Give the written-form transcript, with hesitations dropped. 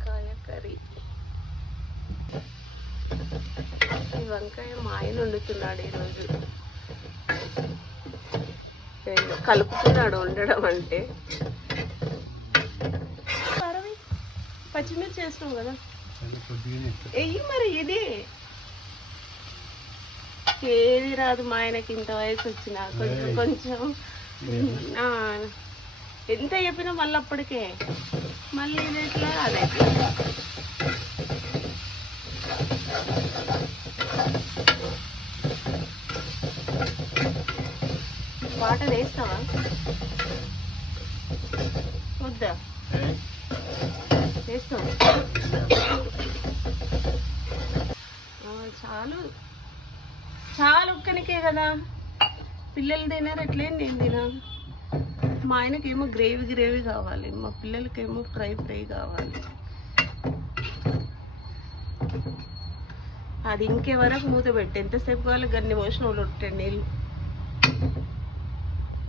వంకాయ కర్రీ. ఈ వంకాయ మా ఆయన వండుతున్నాడు ఈరోజు. కలుపుతున్నాడు వండడం అంటే. పచ్చిమిర్చి వేసినావు కదా, వెయ్యి మరి. ఇది ఏది రాదు మా ఆయనకి, ఇంత వయసు వచ్చిన కొంచెం కొంచెం ఎంత చెప్పినా మళ్ళీ అప్పటికే మళ్ళీ ఇది ఎట్లా అదే. వాటర్ వేస్తావా వద్దా? వేస్తాం. చాలు చాలు ఒక్కనికే కదా, పిల్లలు తినారు, ఎట్లేం నేను తినా. మా ఆయనకేమో గ్రేవీ గ్రేవీ కావాలి, మా పిల్లలకేమో ఫ్రై ఫ్రై కావాలి. అది ఇంకే వరకు మూత పెట్టి ఎంతసేపు కావాలి గన్ని మోషన్ వాళ్ళు నీళ్ళు.